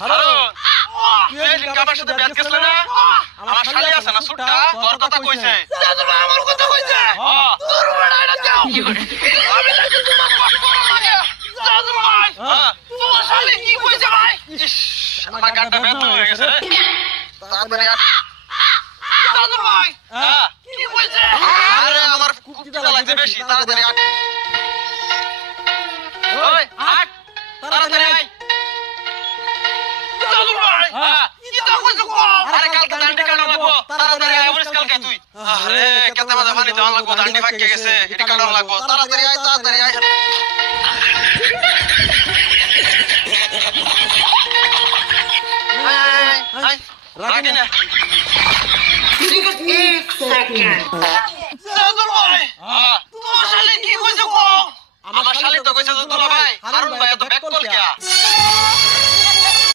হারুন তুই এই আমার সাথে ব্যাট গেছল না আমার শালি আছে না সুটটা তোর কথা কইছে দাদু ভাই আমার কথা কইছে তোর বড় এটা যাও আমি লাগি তোমার কষ্ট লাগে দাদু ভাই তোমার শালি কি কইছে ভাই আমার গাড়টা ব্যথা হয়ে গেছে রে তাড়াতাড়ি দাদু ভাই কি কইছে আরে আমার কুকুরটা লাগছে বেশি তাড়াতাড়ি ওই আট তাড়াতাড়ি আয় দাদু ভাই কি তো কইছো আরে কালকে দাঁড়ি কাটা লাগবো তাড়াতাড়ি আয় বলিস কালকে তুই আরে কত বাজে পানি দেওয়া লাগবো দাঁড়ি ফাঁকে গেছে এটা কাটা লাগবো তাড়াতাড়ি আয় রাখি না एक सेकंड দাদু ভাই তোমার শালি কি কইছো আমার শালি তো কইছে তো দুলা ভাই হারুন ভাই তো ব্যাক কল কে